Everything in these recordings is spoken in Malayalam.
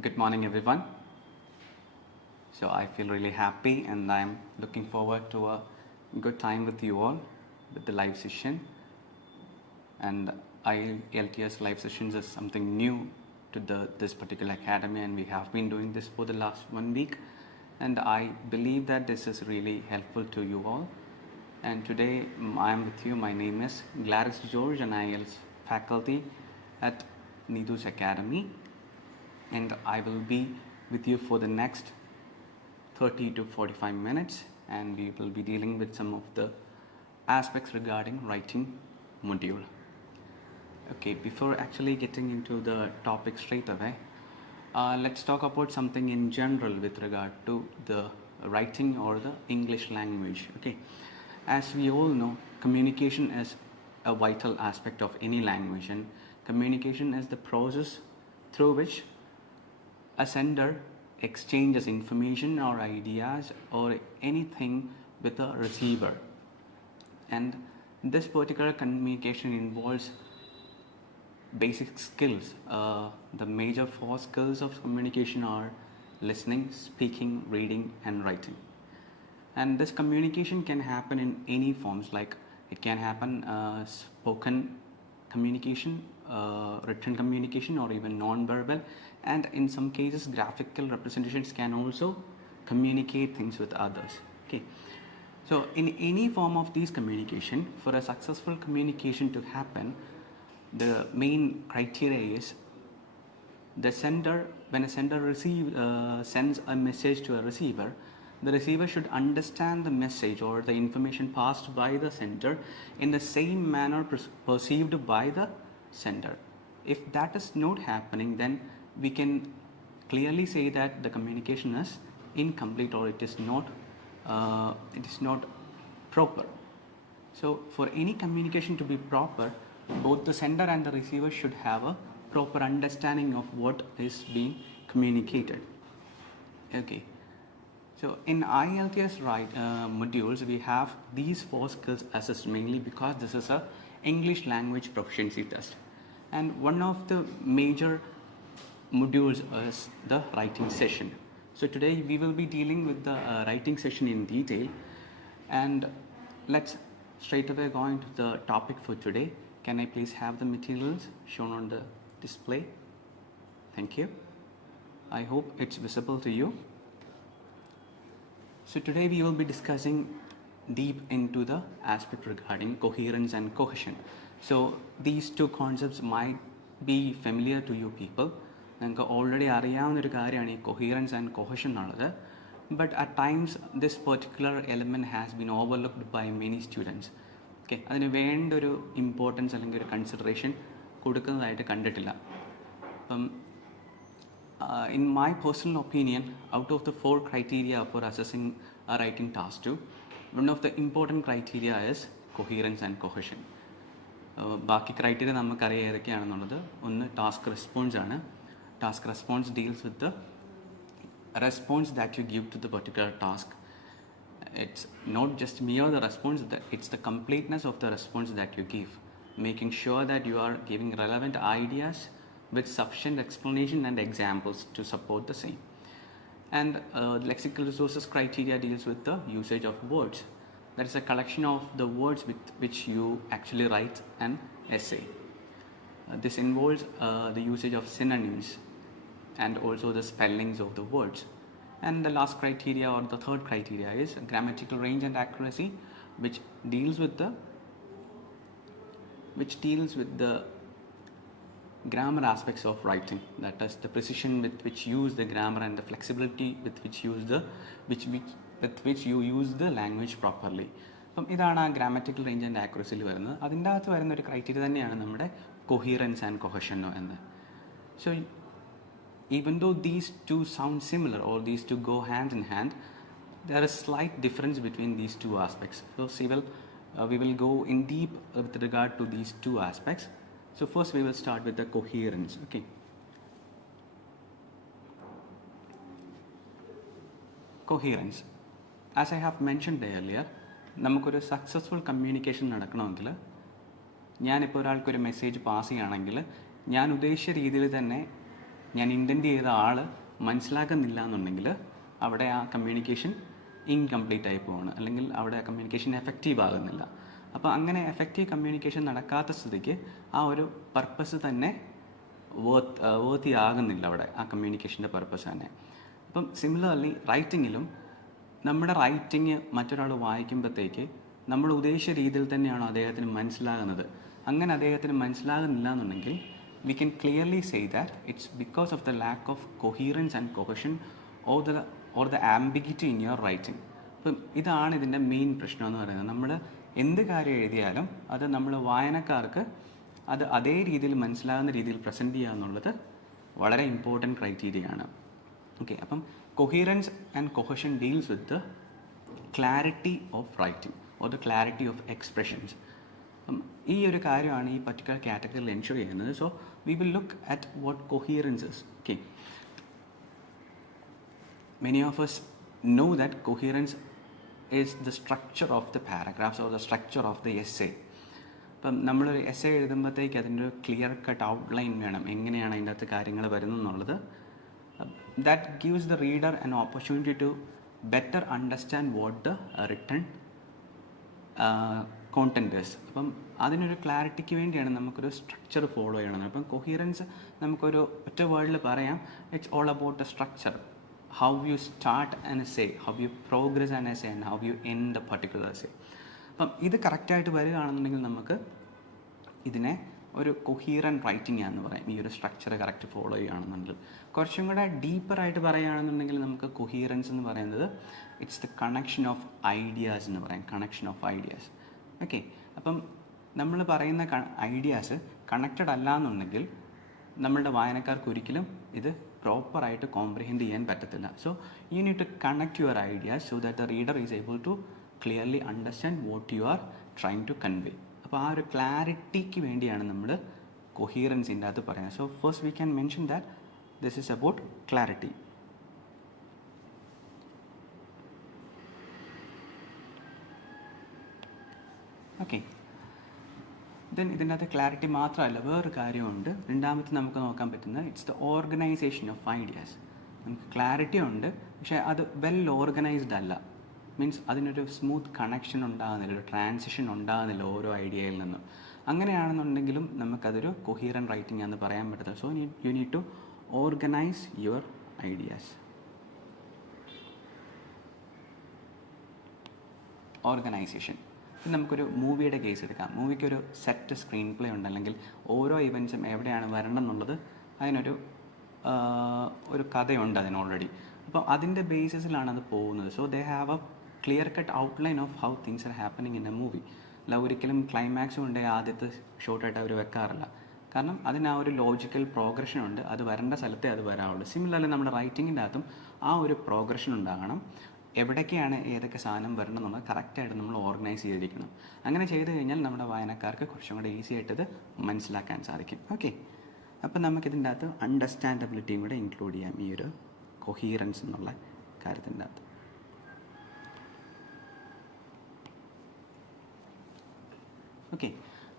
Good morning, everyone. So I feel really happy and I'm looking forward to a good time with you all with the live session. And IELTS live sessions is something new to this particular academy, and we have been doing this for the last 1 week. And I believe that this is really helpful to you all. And today I'm with you. My name is Gladys George, and IELTS faculty at Nidhu's Academy. And I will be with you for the next 30 to 45 minutes, and we will be dealing with some of the aspects regarding writing module. Okay, before actually getting into the topic straight away, let's talk about something in general with regard to the writing or the English language. Okay, as we all know, communication is a vital aspect of any language, and communication is the process through which a sender exchanges information or ideas or anything with a receiver, and this particular communication involves basic skills. The major four skills of communication are listening, speaking, reading, and writing. And this communication can happen in any forms, like it can happen spoken communication, written communication, or even non-verbal, and in some cases graphical representations can also communicate things with others. Okay, so in any form of these communication, for a successful communication to happen, the main criteria is the sender. When a sender sends a message to a receiver, the receiver should understand the message or the information passed by the sender in the same manner perceived by the sender. If that is not happening, then we can clearly say that the communication is incomplete, or it is not proper. So for any communication to be proper, both the sender and the receiver should have a proper understanding of what is being communicated. Okay, so in IELTS modules, we have these four skills assessed, mainly because this is a English language proficiency test, and one of the major modules is the writing session. So today we will be dealing with the writing session in detail, and let's straight away go into the topic for today. Can I please have the materials shown on the display? Thank you. I hope it's visible to you. So today we will be discussing deep into the aspect regarding coherence and cohesion. So these two concepts might be familiar to you people. നിങ്ങൾക്ക് ഓൾറെഡി അറിയാവുന്നൊരു കാര്യമാണ് ഈ കൊഹീറൻസ് ആൻഡ് കൊഹഷൻ എന്നുള്ളത്. But at times this particular element has been overlooked by many students. Okay, അതിന് വേണ്ട ഒരു ഇമ്പോർട്ടൻസ് അല്ലെങ്കിൽ ഒരു കൺസിഡറേഷൻ കൊടുക്കുന്നതായിട്ട് കണ്ടിട്ടില്ല. അപ്പം in my personal opinion, out of the 4 criteria for assessing a writing task 2, one of the important criteria is coherence and cohesion. ബാക്കി ക്രൈറ്റീരിയ നമുക്കറിയാം ഏതൊക്കെയാണെന്നുള്ളത്. ഒന്ന് ടാസ്ക് റെസ്പോൺസ് ആണ്. Task response deals with the response that you give to the particular task. It's not just mere the response, it's the completeness of the response that you give, making sure that you are giving relevant ideas with sufficient explanation and examples to support the same. And lexical resources criteria deals with the usage of words. That is a collection of the words with which you actually write an essay. This involves the usage of synonyms and also the spellings of the words. And the last criteria, or the third criteria, is grammatical range and accuracy, which deals with the grammar aspects of writing. That is the precision with which you use the grammar and the flexibility with which you use the language properly. അപ്പം ഇതാണ് ആ ഗ്രാമറ്റിക്കൽ റേഞ്ച് ആൻഡ് ആക്യുറസിയിൽ വരുന്നത്. അതിൻ്റെ അകത്ത് വരുന്ന ഒരു ക്രൈറ്റീരിയ തന്നെയാണ് നമ്മുടെ കൊഹീറൻസ് ആൻഡ് കൊഹഷൻ എന്ന്. So even though these two sound similar, or these two go hand in hand, there is slight difference between these two aspects. So we will go in deep with regard to these two aspects. So first we will start with the coherence. Okay, coherence, as I have mentioned earlier, നമുക്കൊരു സക്സസ്ഫുൾ കമ്മ്യൂണിക്കേഷൻ നടക്കണമെങ്കിൽ, ഞാനിപ്പോൾ ഒരാൾക്കൊരു മെസ്സേജ് പാസ് ചെയ്യുകയാണെങ്കിൽ ഞാൻ ഉദ്ദേശിച്ച രീതിയിൽ തന്നെ ഞാൻ ഇൻറ്റൻറ്റ് ചെയ്ത ആൾ മനസ്സിലാക്കുന്നില്ല എന്നുണ്ടെങ്കിൽ അവിടെ ആ കമ്മ്യൂണിക്കേഷൻ ഇൻകംപ്ലീറ്റ് ആയി പോവാണ്, അല്ലെങ്കിൽ അവിടെ ആ കമ്മ്യൂണിക്കേഷൻ എഫക്റ്റീവ് ആകുന്നില്ല. അപ്പോൾ അങ്ങനെ എഫക്റ്റീവ് കമ്മ്യൂണിക്കേഷൻ നടക്കാത്ത സ്ഥിതിക്ക് ആ ഒരു പർപ്പസ് തന്നെ വേർത്തി ആകുന്നില്ല അവിടെ, ആ കമ്മ്യൂണിക്കേഷൻ്റെ പർപ്പസ് തന്നെ. അപ്പം സിമിലർലി റൈറ്റിങ്ങിലും നമ്മുടെ റൈറ്റിങ് മറ്റൊരാൾ വായിക്കുമ്പോഴത്തേക്ക് നമ്മൾ ഉദ്ദേശിച്ച രീതിയിൽ തന്നെയാണോ അദ്ദേഹത്തിന് മനസ്സിലാകുന്നത്. അങ്ങനെ അദ്ദേഹത്തിന് മനസ്സിലാകുന്നില്ല എന്നുണ്ടെങ്കിൽ we can clearly say that it's because of the lack of coherence and cohesion or the ambiguity in your writing. അപ്പം ഇതാണ് ഇതിൻ്റെ മെയിൻ പ്രശ്നം എന്ന് പറയുന്നത്. നമ്മൾ എന്ത് കാര്യം എഴുതിയാലും അത് നമ്മൾ വായനക്കാർക്ക് അത് അതേ രീതിയിൽ മനസ്സിലാകുന്ന രീതിയിൽ പ്രസൻറ്റ് ചെയ്യുക എന്നുള്ളത് വളരെ ഇമ്പോർട്ടൻറ്റ് ക്രൈറ്റീരിയ ആണ്. ഓക്കെ, അപ്പം coherence and cohesion deals with the clarity of writing or the clarity of expressions. ഈ ഒരു കാര്യമാണ് ഈ പർട്ടിക്കുലർ കാറ്റഗറിയിൽ എൻഷുർ ചെയ്യുന്നത്. So we will look at what coherence is. Okay, many of us know that coherence is the structure of the paragraphs or the structure of the essay. ഇപ്പം നമ്മളൊരു എസ്സേ എഴുതുമ്പോഴത്തേക്ക് അതിൻ്റെ ഒരു ക്ലിയർ കട്ട് ഔട്ട്ലൈൻ വേണം, എങ്ങനെയാണ് അതിൻ്റെ അകത്ത് കാര്യങ്ങൾ വരുന്നത് എന്നുള്ളത്. That gives the reader an opportunity to better understand what the written content is. അപ്പം അതിനൊരു ക്ലാരിറ്റിക്ക് വേണ്ടിയാണ് നമുക്കൊരു സ്ട്രക്ചർ ഫോളോ ചെയ്യണം. അപ്പം കൊഹീറൻസ് നമുക്കൊരു ഒറ്റ വേർഡിൽ പറയാം, it's all about the structure, how you start an essay, how you progress an essay and how you end a particular essay. അപ്പം ഇത് കറക്റ്റായിട്ട് വരികയാണെന്നുണ്ടെങ്കിൽ നമുക്ക് ഇതിനെ ഒരു കൊഹീറൻറ്റ് റൈറ്റിംഗ് ആണെന്ന് പറയാം, ഈ ഒരു സ്ട്രക്ചർ കറക്റ്റ് ഫോളോ ചെയ്യുകയാണെന്നുണ്ടെങ്കിൽ. കുറച്ചും കൂടെ ഡീപ്പറായിട്ട് പറയുകയാണെന്നുണ്ടെങ്കിൽ നമുക്ക് കൊഹീറൻസ് എന്ന് പറയുന്നത് it's the connection of ideas എന്ന് പറയാം, കണക്ഷൻ ഓഫ് ഐഡിയാസ്. ഓക്കെ, അപ്പം നമ്മൾ പറയുന്ന ഐഡിയാസ് കണക്റ്റഡ് അല്ല എന്നുണ്ടെങ്കിൽ നമ്മളുടെ വായനക്കാർക്ക് ഒരിക്കലും ഇത് പ്രോപ്പറായിട്ട് കോംപ്രിഹെൻഡ് ചെയ്യാൻ പറ്റത്തില്ല. So you need to connect your ideas so that the reader is able to clearly understand what you are trying to convey. അപ്പോൾ ആ ഒരു ക്ലാരിറ്റിക്ക് വേണ്ടിയാണ് നമ്മൾ കൊഹീറൻസിൻ്റെ അകത്ത് പറയുന്നത്. So first we can mention that this is about clarity. Okay, then ഇതിൻ്റെ അകത്ത് ക്ലാരിറ്റി മാത്രമല്ല വേറൊരു കാര്യമുണ്ട്. രണ്ടാമത്തെ നമുക്ക് നോക്കാൻ പറ്റുന്നത് it's the organization of ideas. നമുക്ക് ക്ലാരിറ്റി ഉണ്ട്, പക്ഷേ അത് വെൽ ഓർഗനൈസ്ഡ് അല്ല. മീൻസ് അതിനൊരു സ്മൂത്ത് കണക്ഷൻ ഉണ്ടാകുന്നില്ല, ഒരു ട്രാൻസിഷൻ ഉണ്ടാകുന്നില്ല ഓരോ ഐഡിയയിൽ നിന്നും. അങ്ങനെയാണെന്നുണ്ടെങ്കിലും നമുക്കതൊരു കൊഹീറൻറ്റ് റൈറ്റിംഗ് ആണെന്ന് പറയാൻ പറ്റത്തില്ല. So you need to organize your ideas. Organization. നമുക്കൊരു മൂവിയുടെ കേസ് എടുക്കാം. മൂവിക്കൊരു സെറ്റ് സ്ക്രീൻ പ്ലേ ഉണ്ട്, അല്ലെങ്കിൽ ഓരോ ഇവൻറ്റ്സും എവിടെയാണ് വരണമെന്നുള്ളത് അതിനൊരു ഒരു കഥയുണ്ട് അതിന് ഓൾറെഡി. അപ്പോൾ അതിൻ്റെ ബേസിസിലാണ് അത് പോകുന്നത്. So they have A clear cut outline of how things are happening in A movie. അല്ല ഒരിക്കലും ക്ലൈമാക്സും ഉണ്ടെങ്കിൽ ആദ്യത്തെ ഷോർട്ടായിട്ട് അവർ വെക്കാറില്ല. കാരണം അതിന് ആ ഒരു ലോജിക്കൽ പ്രോഗ്രഷൻ ഉണ്ട്, അത് വരേണ്ട സ്ഥലത്തേ അത് വരാവുള്ളൂ. സിമിലർലി നമ്മുടെ റൈറ്റിങ്ങിൻ്റെ അകത്തും ആ ഒരു പ്രോഗ്രഷൻ ഉണ്ടാകണം. എവിടേക്കാണ് ഏതൊക്കെ സാധനം വരണം എന്നുള്ളത് കറക്റ്റായിട്ട് നമ്മൾ ഓർഗനൈസ് ചെയ്തിരിക്കണം. അങ്ങനെ ചെയ്ത് കഴിഞ്ഞാൽ നമ്മുടെ വായനക്കാർക്ക് കുറച്ചും കൂടെ ഈസി ആയിട്ടത് മനസ്സിലാക്കാൻ സാധിക്കും. ഓക്കെ, അപ്പം നമുക്കിതിൻ്റെ അകത്ത് അണ്ടർസ്റ്റാൻഡബിലിറ്റിയും കൂടെ ഇൻക്ലൂഡ് ചെയ്യാം ഈ ഒരു കൊഹീറൻസ് എന്നുള്ള കാര്യത്തിൻ്റെ അകത്ത്. ഓക്കെ,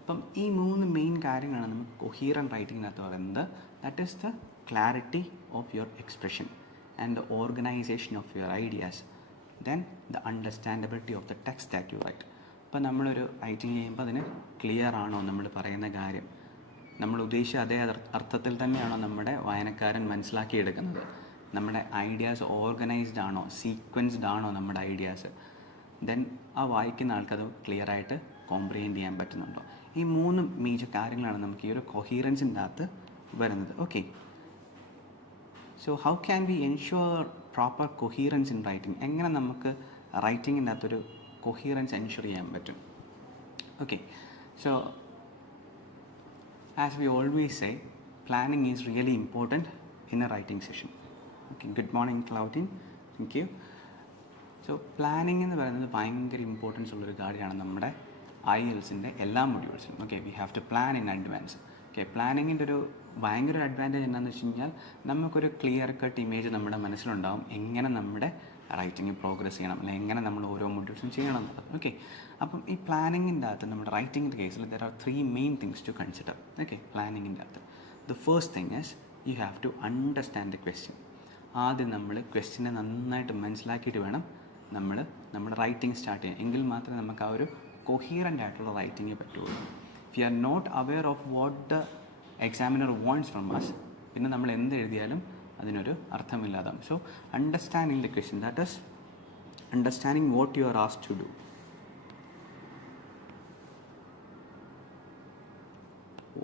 അപ്പം ഈ 3 മെയിൻ കാര്യങ്ങളാണ് നമുക്ക് കൊഹീറൻറ്റ് റൈറ്റിങ്ങിനകത്ത് പറയുന്നത്. That is the clarity of your expression and the organization of your ideas, then the understandability of the text that you write. അപ്പോൾ നമ്മളൊരു റൈറ്റിംഗ് ചെയ്യുമ്പോൾ അതിന് ക്ലിയർ ആണോ നമ്മൾ പറയുന്ന കാര്യം, നമ്മൾ ഉദ്ദേശിച്ച അതേ അർത്ഥത്തിൽ തന്നെയാണോ നമ്മുടെ വായനക്കാരൻ മനസ്സിലാക്കിയെടുക്കുന്നത്, നമ്മുടെ ഐഡിയാസ് ഓർഗനൈസ്ഡ് ആണോ, സീക്വൻസ്ഡ് ആണോ നമ്മുടെ ഐഡിയാസ്, ദെൻ ആ വായിക്കുന്ന ആൾക്കത് ക്ലിയറായിട്ട് കോംപ്രിഹെൻഡ് ചെയ്യാൻ പറ്റുന്നുണ്ടോ. ഈ 3 മേജർ കാര്യങ്ങളാണ് നമുക്ക് ഈ ഒരു കൊഹീറൻസിൻ്റെ അകത്ത് വരുന്നത്. Okay, so how can we ensure proper coherence in writing? എങ്ങനെ നമുക്ക് റൈറ്റിങ്ങിൻ്റെ അകത്തൊരു കൊഹീറൻസ് എൻഷുർ ചെയ്യാൻ പറ്റും? Okay, so as we always say, planning is really important in a writing session. Okay, good morning Claudin, thank you. So planning എന്ന് പറയുന്നത് ഭയങ്കര ഇമ്പോർട്ടൻസ് ഉള്ളൊരു കാര്യമാണ് നമ്മുടെ IELTSൻ്റെ എല്ലാ മൊഡ്യൂൾസിലും. Okay, we have to plan in advance. Okay, പ്ലാനിങ്ങിൻ്റെ ഒരു ഭയങ്കര അഡ്വാൻറ്റേജ് എന്താണെന്ന് വെച്ച് കഴിഞ്ഞാൽ നമുക്കൊരു ക്ലിയർ കട്ട് ഇമേജ് നമ്മുടെ മനസ്സിലുണ്ടാവും, എങ്ങനെ നമ്മുടെ റൈറ്റിംഗ് പ്രോഗ്രസ് ചെയ്യണം, അല്ലെങ്കിൽ എങ്ങനെ നമ്മൾ ഓരോ മൊഡ്യൂൾസും ചെയ്യണം എന്നുള്ളത്. ഓക്കെ, അപ്പം ഈ പ്ലാനിങ്ങിൻ്റെ അകത്ത് നമ്മുടെ റൈറ്റിംഗിൻ്റെ കേസിൽ there are 3 main things to consider. Okay, പ്ലാനിങ്ങിൻ്റെ അകത്ത് the first thing is you have to understand the question. ആദ്യം നമ്മൾ ക്വസ്റ്റ്യനെ നന്നായിട്ട് മനസ്സിലാക്കിയിട്ട് വേണം നമ്മൾ നമ്മുടെ റൈറ്റിംഗ് സ്റ്റാർട്ട് ചെയ്യാൻ. എങ്കിൽ മാത്രമേ നമുക്ക് ആ ഒരു കൊഹീറൻ്റ് ആയിട്ടുള്ള റൈറ്റിംഗ് പറ്റുള്ളൂ. If you are not aware of what the examiner wants from us, പിന്നെ നമ്മൾ എന്ത് എഴുതിയാലും അതിനൊരു അർത്ഥമില്ലാതാവും. So understanding the question, that is understanding what you are asked to do.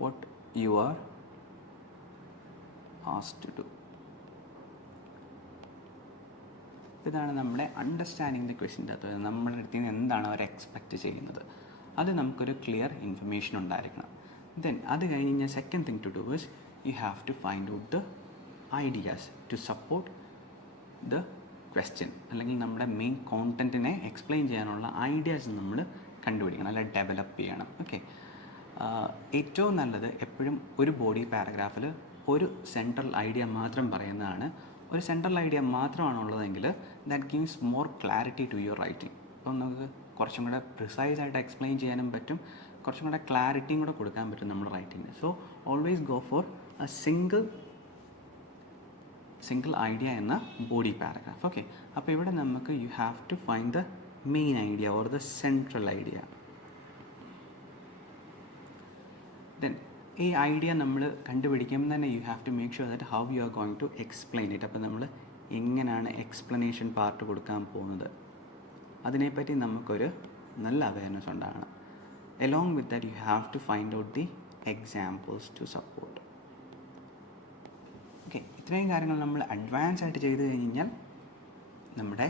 What you are asked to do. ഇതാണ് നമ്മുടെ അണ്ടർസ്റ്റാൻഡിങ് ദ ക്വസ്റ്റ്യൻ്റെ അകത്ത് നമ്മുടെ അടുത്ത് നിന്ന് എന്താണ് അവർ എക്സ്പെക്റ്റ് ചെയ്യുന്നത്, അത് നമുക്കൊരു ക്ലിയർ ഇൻഫർമേഷൻ ഉണ്ടായിരിക്കണം. ദെൻ അത് കഴിഞ്ഞ് കഴിഞ്ഞാൽ second thing to do is you have to find out the ideas to support the question, അല്ലെങ്കിൽ നമ്മുടെ മെയിൻ കോണ്ടൻറ്റിനെ എക്സ്പ്ലെയിൻ ചെയ്യാനുള്ള ഐഡിയാസ് നമ്മൾ കണ്ടുപിടിക്കണം, അല്ലെങ്കിൽ ഡെവലപ്പ് ചെയ്യണം. ഓക്കെ, ഏറ്റവും നല്ലത് എപ്പോഴും ഒരു ബോഡി പാരഗ്രാഫിൽ ഒരു സെൻട്രൽ ഐഡിയ മാത്രം പറയുന്നതാണ്. ഒരു സെൻട്രൽ ഐഡിയ മാത്രമാണുള്ളതെങ്കിൽ that gives more clarity to your writing. അപ്പം നമുക്ക് കുറച്ചും കൂടെ പ്രിസൈസ് ആയിട്ട് എക്സ്പ്ലെയിൻ ചെയ്യാനും പറ്റും, കുറച്ചും കൂടെ ക്ലാരിറ്റിയും കൂടെ കൊടുക്കാൻ പറ്റും നമ്മുടെ റൈറ്റിങ്ങിന്. So always go for a single idea എന്ന ബോഡി പാരഗ്രാഫ്. ഓക്കെ, അപ്പോൾ ഇവിടെ നമുക്ക് you have to find the main idea or the central idea. Then ഈ ഐഡിയ നമ്മൾ കണ്ടുപിടിക്കുമ്പോൾ തന്നെ you have to make sure that how you are going to explain it. അപ്പോൾ നമ്മൾ എങ്ങനെയാണ് എക്സ്പ്ലനേഷൻ പാർട്ട് കൊടുക്കാൻ പോകുന്നത്, അതിനെപ്പറ്റി നമുക്കൊരു നല്ല അവയർനെസ് ഉണ്ടാകണം. Along with that you have to find out the examples to support. Okay, ഇത്രയും കാര്യങ്ങൾ നമ്മൾ അഡ്വാൻസ് ആയിട്ട് ചെയ്ത് കഴിഞ്ഞാൽ നമ്മുടെ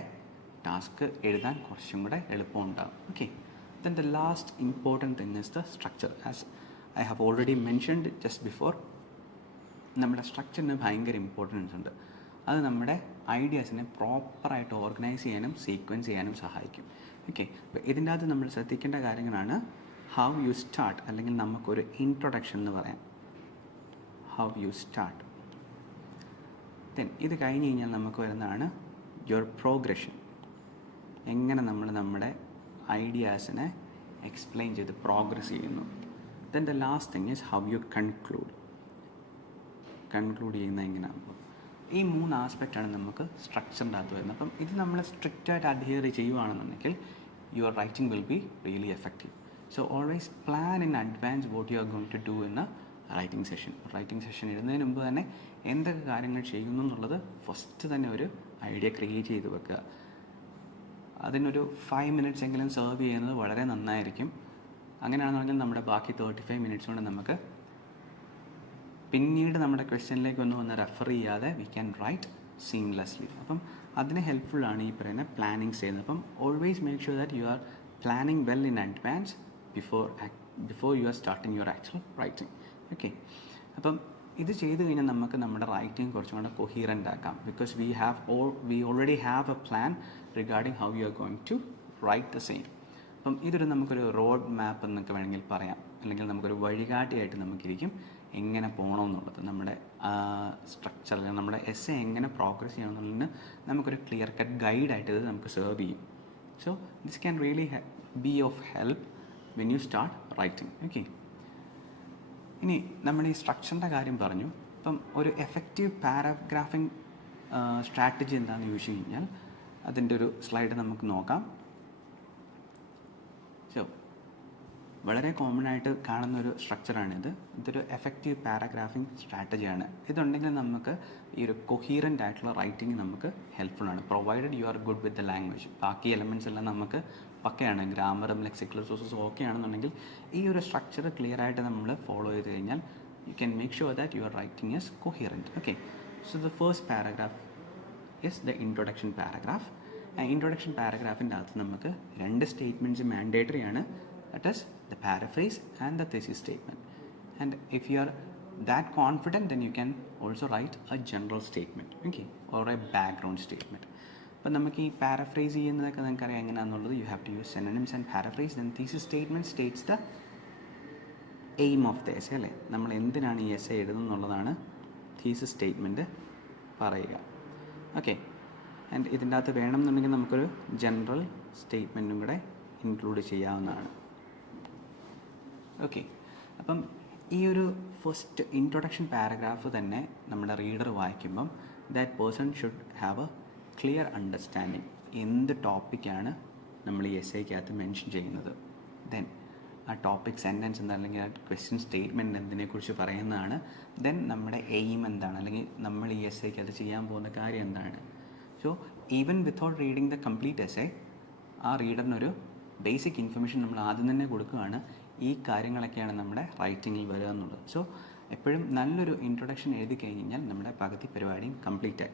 ടാസ്ക് എഴുതാൻ കുറച്ചും കൂടെ എളുപ്പമുണ്ടാകും. Okay, then the last important thing is the structure. As I have already mentioned just before, നമ്മുടെ സ്ട്രക്ചറിന് ഭയങ്കര ഇമ്പോർട്ടൻസ് ഉണ്ട്. അത് നമ്മുടെ ഐഡിയാസിനെ പ്രോപ്പറായിട്ട് ഓർഗനൈസ് ചെയ്യാനും സീക്വൻസ് ചെയ്യാനും സഹായിക്കും. ഓക്കെ, അപ്പോൾ ഇതിൻ്റെ അകത്ത് നമ്മൾ ശ്രദ്ധിക്കേണ്ട കാര്യങ്ങളാണ് ഹൗ യു സ്റ്റാർട്ട്, അല്ലെങ്കിൽ നമുക്കൊരു ഇൻട്രൊഡക്ഷൻ എന്ന് പറയാം. How you start. ദെൻ ഇത് കഴിഞ്ഞ് കഴിഞ്ഞാൽ നമുക്ക് വരുന്നതാണ് യുവർ പ്രോഗ്രഷൻ. എങ്ങനെ നമ്മൾ നമ്മുടെ ഐഡിയാസിനെ എക്സ്പ്ലെയിൻ ചെയ്ത് പ്രോഗ്രസ് ചെയ്യുന്നു. Then the last thing is how you conclude ചെയ്യുന്നത് എങ്ങനെയാകുമ്പോൾ. ഈ 3 ആസ്പെക്റ്റാണ് നമുക്ക് സ്ട്രക്ചറിൻ്റെ അകത്ത് വരുന്നത്. അപ്പം ഇത് നമ്മൾ സ്ട്രിക്റ്റായിട്ട് അഡ്ഹിയർ ചെയ്യുകയാണെന്നുണ്ടെങ്കിൽ your writing will be really effective. So always plan in advance what you are going to do in a writing session. Writing session ഇടുന്നതിന് മുമ്പ് തന്നെ എന്തൊക്കെ കാര്യങ്ങൾ ചെയ്യുന്നു എന്നുള്ളത് ഫസ്റ്റ് തന്നെ ഒരു ഐഡിയ ക്രിയേറ്റ് ചെയ്ത് വെക്കുക. അതിനൊരു 5 minutes എങ്കിലും സെർവ് ചെയ്യുന്നത് വളരെ നന്നായിരിക്കും. അങ്ങനെയാണെന്നുണ്ടെങ്കിൽ നമ്മുടെ ബാക്കി 35 minutes കൊണ്ട് നമുക്ക് പിന്നീട് നമ്മുടെ ക്വസ്റ്റ്യനിലേക്ക് ഒന്നും ഒന്ന് റെഫർ ചെയ്യാതെ വി ക്യാൻ റൈറ്റ് സീംലെസ്ലി. അപ്പം അതിന് ഹെൽപ്ഫുള്ളാണ് ഈ പറയുന്ന പ്ലാനിങ് ചെയ്യുന്നത്. അപ്പം always make sure that you are planning well in advance before you are starting your actual writing. Okay, അപ്പം ഇത് ചെയ്ത് കഴിഞ്ഞാൽ നമുക്ക് നമ്മുടെ റൈറ്റിംഗ് കുറച്ചും കൂടെ കൊഹീറൻ്റ് ആക്കാം. Because we already have a plan regarding how you are going to write the same. അപ്പം ഇതൊരു നമുക്കൊരു റോഡ് മാപ്പ് എന്നൊക്കെ വേണമെങ്കിൽ പറയാം, അല്ലെങ്കിൽ നമുക്കൊരു വഴികാട്ടിയായിട്ട് നമുക്കിരിക്കും എങ്ങനെ പോകണമെന്നുള്ളത്. നമ്മുടെ സ്ട്രക്ചർ, അല്ലെങ്കിൽ നമ്മുടെ എസ്സേ എങ്ങനെ പ്രോഗ്രസ് ചെയ്യണമെന്നുള്ളതിന് നമുക്കൊരു ക്ലിയർ കട്ട് ഗൈഡായിട്ട് ഇത് നമുക്ക് സെർവ് ചെയ്യും. So this can really B of help when you start writing. Okay, ഇനി നമ്മൾ ഈ സ്ട്രക്ചറിൻ്റെ കാര്യം പറഞ്ഞു. അപ്പം ഒരു എഫക്റ്റീവ് പാരാഗ്രാഫിംഗ് സ്ട്രാറ്റജി എന്താണെന്ന് ചോദിച്ചു കഴിഞ്ഞാൽ അതിൻ്റെ ഒരു സ്ലൈഡ് നമുക്ക് നോക്കാം. സോ വളരെ കോമൺ ആയിട്ട് കാണുന്നൊരു സ്ട്രക്ചറാണിത്. ഇതൊരു എഫക്റ്റീവ് പാരാഗ്രാഫിംഗ് സ്ട്രാറ്റജിയാണ്. ഇതുണ്ടെങ്കിൽ നമുക്ക് ഈ ഒരു കൊഹീറൻ്റ് ആയിട്ടുള്ള റൈറ്റിംഗ് നമുക്ക് ഹെൽപ്ഫുള്ളാണ്, provided you are good with the language. ബാക്കി എലമെൻറ്റ്സ് എല്ലാം നമുക്ക് പക്കയാണ്, ഗ്രാമറും ലെക്സിക്കൽ സോഴ്സസും ഓക്കെ ആണെന്നുണ്ടെങ്കിൽ ഈ ഒരു സ്ട്രക്ചർ ക്ലിയർ ആയിട്ട് നമ്മൾ ഫോളോ ചെയ്ത് കഴിഞ്ഞാൽ you can make sure that your writing is coherent. Okay, so the first paragraph is the introduction paragraph. Introduction പാരഗ്രാഫിൻ്റെ അകത്ത് നമുക്ക് 2 സ്റ്റേറ്റ്മെൻറ്റ്സ് മാൻഡേറ്ററി ആണ്. That is the paraphrase and the thesis statement. And if you are that confident, then you can also write a general statement, okay, or a background statement. But നമുക്ക് ഈ പാരഫ്രൈസ് ചെയ്യുന്നതൊക്കെ നമുക്കറിയാം എങ്ങനെയാണെന്നുള്ളത്. You have to use synonyms and paraphrase. Then thesis statement states the aim of the essay, അല്ലേ, നമ്മൾ എന്തിനാണ് ഈ essay എഴുതുന്നത് എന്നുള്ളതാണ് thesis statement പറയുക. ഓക്കെ, ആൻഡ് ഇതിൻ്റെ അകത്ത് വേണമെന്നുണ്ടെങ്കിൽ നമുക്കൊരു ജനറൽ സ്റ്റേറ്റ്മെൻറ്റും കൂടെ ഇൻക്ലൂഡ് ചെയ്യാവുന്നതാണ്. ഓക്കെ, അപ്പം ഈ ഒരു ഫസ്റ്റ് ഇൻട്രൊഡക്ഷൻ പാരഗ്രാഫ് തന്നെ നമ്മുടെ റീഡർ വായിക്കുമ്പം that person should have A clear understanding എന്ത് ടോപ്പിക്കാണ് നമ്മൾ ഈ എസ്സേക്കകത്ത് മെൻഷൻ ചെയ്യുന്നത്. ദെൻ ആ ടോപ്പിക് സെൻറ്റൻസ് എന്താ, അല്ലെങ്കിൽ ആ ക്വസ്റ്റ്യൻ സ്റ്റേറ്റ്മെൻറ്റ് എന്തിനെക്കുറിച്ച് പറയുന്നതാണ്. ദെൻ നമ്മുടെ എയിം എന്താണ്, അല്ലെങ്കിൽ നമ്മൾ ഈ എസ്സേക്കകത്ത് ചെയ്യാൻ പോകുന്ന കാര്യം എന്താണ്. So even without reading the complete essay, ആ റീഡറിനൊരു ബേസിക് ഇൻഫർമേഷൻ നമ്മൾ ആദ്യം തന്നെ കൊടുക്കുകയാണ്. ഈ കാര്യങ്ങളൊക്കെയാണ് നമ്മുടെ റൈറ്റിങ്ങിൽ വരിക എന്നുള്ളത്. സോ എപ്പോഴും നല്ലൊരു ഇൻട്രൊഡക്ഷൻ എഴുതി കഴിഞ്ഞാൽ നമ്മുടെ പകുതി പരിപാടിയും കംപ്ലീറ്റ് ആയി.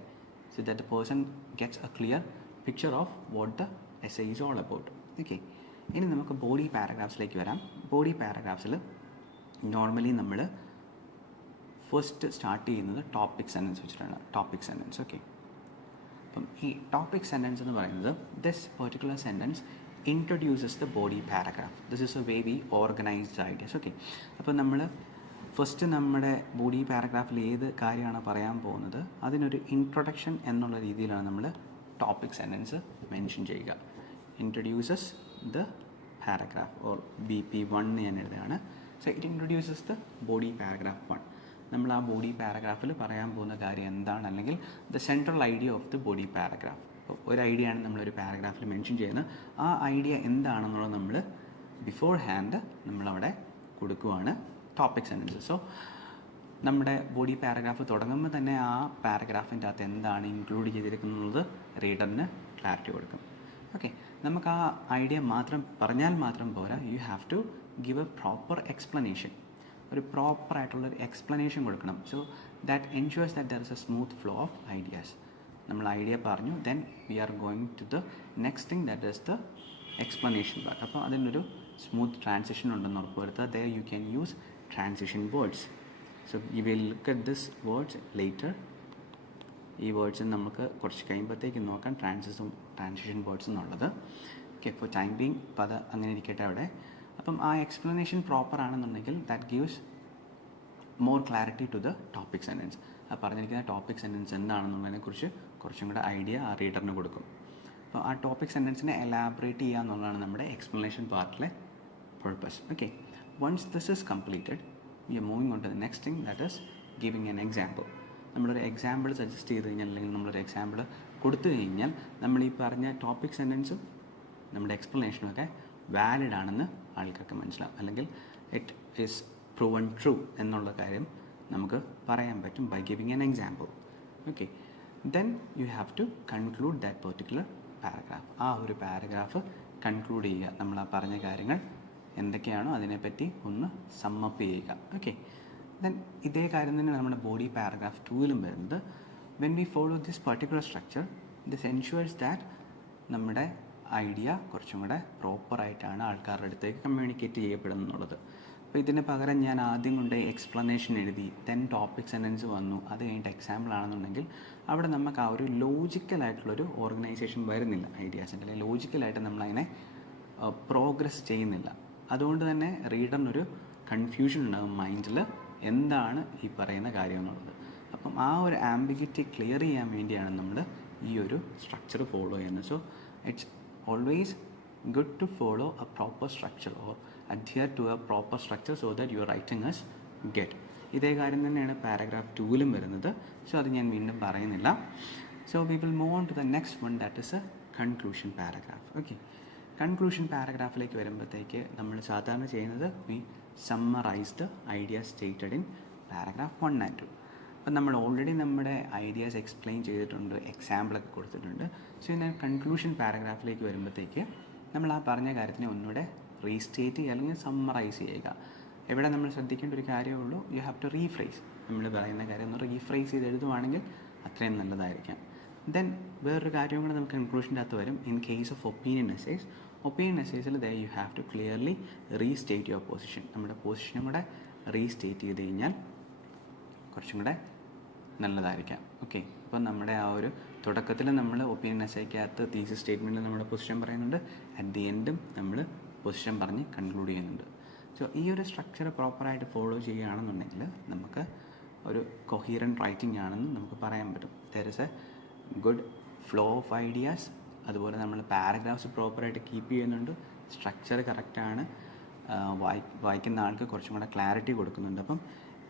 So that the person gets A clear picture of what the essay is all about. Okay, ഇനി നമുക്ക് ബോഡി പാരഗ്രാഫ്സിലേക്ക് വരാം. ബോഡി പാരഗ്രാഫ്സിൽ നോർമലി നമ്മൾ ഫസ്റ്റ് സ്റ്റാർട്ട് ചെയ്യുന്നത് ടോപ്പിക് സെൻറ്റൻസ് വെച്ചിട്ടാണ്. Topic sentence. ഓക്കെ, അപ്പം ഈ ടോപ്പിക് സെൻറ്റൻസ് എന്ന് പറയുന്നത് this particular sentence introduces the body paragraph. This is a way we organised ideas. Okay, അപ്പോൾ നമ്മൾ ഫസ്റ്റ് നമ്മുടെ ബോഡി പാരഗ്രാഫിൽ ഏത് കാര്യമാണ് പറയാൻ പോകുന്നത് അതിനൊരു ഇൻട്രൊഡക്ഷൻ എന്നുള്ള രീതിയിലാണ് നമ്മൾ ടോപ്പിക് സെൻറ്റൻസ് മെൻഷൻ ചെയ്യുക. Introduces the paragraph or BP1 ഞാൻ എഴുതുകയാണ്. So it introduces the body paragraph 1. നമ്മൾ ആ ബോഡി പാരഗ്രാഫിൽ പറയാൻ പോകുന്ന കാര്യം എന്താണ്, അല്ലെങ്കിൽ the central idea of the body paragraph. ഇപ്പോൾ ഒരു ഐഡിയ ആണ് നമ്മളൊരു പാരഗ്രാഫിൽ മെൻഷൻ ചെയ്യുന്നത്. ആ ഐഡിയ എന്താണെന്നുള്ളത് നമ്മൾ ബിഫോർ ഹാൻഡ് നമ്മളവിടെ കൊടുക്കുകയാണ് ടോപ്പിക് സെൻറ്റൻസ്. സോ നമ്മുടെ ബോഡി പാരഗ്രാഫ് തുടങ്ങുമ്പോൾ തന്നെ ആ പാരഗ്രാഫിൻ്റെ അകത്ത് എന്താണ് ഇൻക്ലൂഡ് ചെയ്തിരിക്കുന്നത് റീഡറിന് ക്ലാരിറ്റി കൊടുക്കും. ഓക്കെ, നമുക്ക് ആ ഐഡിയ മാത്രം പറഞ്ഞാൽ മാത്രം പോരാ. You have to give a proper explanation. ഒരു പ്രോപ്പറായിട്ടുള്ളൊരു എക്സ്പ്ലനേഷൻ കൊടുക്കണം. So that ensures that there is a smooth flow of ideas. നമ്മൾ ഐഡിയ പറഞ്ഞു, then we are going to the next thing that is the explanation part. അപ്പോൾ അതിനൊരു സ്മൂത്ത് ട്രാൻസിഷൻ ഉണ്ടെന്ന് ഉറപ്പുവരുത്തുക. There you can use transition words. So you will look at this words later. ഈ വേർഡ്സ് നമുക്ക് കുറച്ച് കഴിയുമ്പോഴത്തേക്ക് നോക്കാം ട്രാൻസിഷൻ വേർഡ്സ് എന്നുള്ളത്. ഓക്കെ, ഫോർ ടൈം ബീങ് അപ്പോൾ അത് അങ്ങനെ ഇരിക്കട്ടെ അവിടെ. അപ്പം ആ എക്സ്പ്ലനേഷൻ പ്രോപ്പർ ആണെന്നുണ്ടെങ്കിൽ that gives more clarity to the topic sentence. ആ പറഞ്ഞിരിക്കുന്ന ടോപ്പിക് സെൻറ്റൻസ് എന്താണെന്നുള്ളതിനെക്കുറിച്ച് കുറച്ചും കൂടെ ഐഡിയ ആ റീഡറിന് കൊടുക്കും. അപ്പോൾ ആ ടോപ്പിക് സെൻറ്റൻസിനെ എലാബറേറ്റ് ചെയ്യുക എന്നുള്ളതാണ് നമ്മുടെ എക്സ്പ്ലനേഷൻ പാർട്ടിലെ purpose. Okay, once this is completed we are moving on to the next thing that is giving an example. നമ്മളൊരു എക്സാമ്പിൾ സജസ്റ്റ് ചെയ്ത് കഴിഞ്ഞാൽ, അല്ലെങ്കിൽ നമ്മളൊരു എക്സാമ്പിൾ കൊടുത്തു കഴിഞ്ഞാൽ നമ്മൾ ഈ പറഞ്ഞ ടോപ്പിക് സെൻറ്റൻസും നമ്മുടെ എക്സ്പ്ലനേഷനും ഒക്കെ വാലിഡ് ആണെന്ന് ആൾക്കാർക്ക് മനസ്സിലാവും, അല്ലെങ്കിൽ ഇറ്റ് ഈസ് പ്രൂവൺ ട്രൂ എന്നുള്ള കാര്യം നമുക്ക് പറയാൻ പറ്റും by giving an example. Okay, then you have to conclude that particular paragraph. ആ ഒരു പാരഗ്രാഫ് കൺക്ലൂഡ് ചെയ്യുക. നമ്മൾ ആ പറഞ്ഞ കാര്യങ്ങൾ എന്തൊക്കെയാണോ അതിനെപ്പറ്റി ഒന്ന് സമ്മപ്പ് ചെയ്യുക. ഓക്കെ, ദെൻ ഇതേ കാര്യം തന്നെ നമ്മുടെ ബോഡി പാരഗ്രാഫ് 2ലും വരുന്നത്. When we follow this particular structure this ensures that നമ്മുടെ ഐഡിയ കുറച്ചും കൂടെ പ്രോപ്പറായിട്ടാണ് ആൾക്കാരുടെ അടുത്തേക്ക് കമ്മ്യൂണിക്കേറ്റ് ചെയ്യപ്പെടുന്നുള്ളത്. അപ്പോൾ ഇതിന് പകരം ഞാൻ ആദ്യം കൊണ്ട് എക്സ്പ്ലനേഷൻ എഴുതി ദെൻ ടോപ്പിക് സെൻറ്റൻസ് വന്നു, അത് കഴിഞ്ഞിട്ട് എക്സാമ്പിൾ ആണെന്നുണ്ടെങ്കിൽ അവിടെ നമുക്ക് ആ ഒരു ലോജിക്കലായിട്ടുള്ളൊരു ഓർഗനൈസേഷൻ വരുന്നില്ല. ഐഡിയാസിൻ്റെ അല്ലെങ്കിൽ ലോജിക്കലായിട്ട് നമ്മളതിനെ പ്രോഗ്രസ് ചെയ്യുന്നില്ല. അതുകൊണ്ട് തന്നെ റീഡറിനൊരു കൺഫ്യൂഷൻ ഉണ്ടാകും മൈൻഡിൽ എന്താണ് ഈ പറയുന്ന കാര്യം എന്നുള്ളത്. അപ്പം ആ ഒരു ആംബിഗിറ്റി ക്ലിയർ ചെയ്യാൻ വേണ്ടിയാണ് നമ്മൾ ഈ ഒരു സ്ട്രക്ചർ ഫോളോ ചെയ്യുന്നത്. So it's always good to follow a proper structure or adhere to a proper structure so that your writing is good. ഇതേ കാര്യം തന്നെയാണ് പാരഗ്രാഫ് 2ലും വരുന്നത്. സോ അത് ഞാൻ വീണ്ടും പറയുന്നില്ല. So we will move on to the next one that is a conclusion paragraph. Okay, conclusion പാരഗ്രാഫിലേക്ക് വരുമ്പോഴത്തേക്ക് നമ്മൾ സാധാരണ ചെയ്യുന്നത് we summarise the idea stated in paragraph 1 and 2. അപ്പം നമ്മൾ ഓൾറെഡി നമ്മുടെ ഐഡിയാസ് എക്സ്പ്ലെയിൻ ചെയ്തിട്ടുണ്ട്, എക്സാമ്പിളൊക്കെ കൊടുത്തിട്ടുണ്ട്. സോ ഇന്ന് കൺക്ലൂഷൻ പാരഗ്രാഫിലേക്ക് വരുമ്പോഴത്തേക്ക് നമ്മൾ ആ പറഞ്ഞ കാര്യത്തിനെ ഒന്നുകൂടെ റീസ്റ്റേറ്റ് ചെയ്യുക അല്ലെങ്കിൽ സമ്മറൈസ് ചെയ്യുക. എവിടെ നമ്മൾ ശ്രദ്ധിക്കേണ്ട ഒരു കാര്യമേ ഉള്ളൂ, യു ഹാവ് ടു റീഫ്രേസ്. നമ്മൾ പറയുന്ന കാര്യം ഒന്ന് റീഫ്രേസ് ചെയ്ത് എഴുതുവാണെങ്കിൽ അത്രയും നല്ലതായിരിക്കാം. ദെൻ വേറൊരു കാര്യം കൂടെ നമുക്ക് കൺക്ലൂഷൻ്റെ അകത്ത് വരും. ഇൻ കേസ് ഓഫ് ഒപ്പീനിയൻ എസ്സേസിൽ they you have to clearly restate your position. നമ്മുടെ പൊസിഷനും കൂടെ റീസ്റ്റേറ്റ് ചെയ്ത് കഴിഞ്ഞാൽ കുറച്ചും കൂടെ നല്ലതായിരിക്കാം. ഓക്കെ, അപ്പോൾ നമ്മുടെ ആ ഒരു തുടക്കത്തിൽ നമ്മൾ ഒപ്പീനിയൻ എസ്സേക്കകത്ത് തീസിസ് സ്റ്റേറ്റ്മെൻറ്റിൽ നമ്മുടെ പൊസിഷൻ പറയുന്നുണ്ട്, അറ്റ് ദി എൻഡും നമ്മൾ പൊസിഷൻ പറഞ്ഞ് കൺക്ലൂഡ് ചെയ്യുന്നുണ്ട്. സോ ഈ ഒരു സ്ട്രക്ചർ പ്രോപ്പറായിട്ട് ഫോളോ ചെയ്യുകയാണെന്നുണ്ടെങ്കിൽ നമുക്ക് ഒരു കൊഹീറൻറ്റ് റൈറ്റിംഗ് ആണെന്ന് നമുക്ക് പറയാൻ പറ്റും. There is A good flow of ideas. അതുപോലെ നമ്മൾ പാരഗ്രാഫ്സ് പ്രോപ്പറായിട്ട് കീപ്പ് ചെയ്യുന്നുണ്ട്, സ്ട്രക്ചർ കറക്റ്റാണ്. വായിക്കുന്ന ആൾക്ക് കുറച്ചും കൂടെ ക്ലാരിറ്റി കൊടുക്കുന്നുണ്ട്. അപ്പം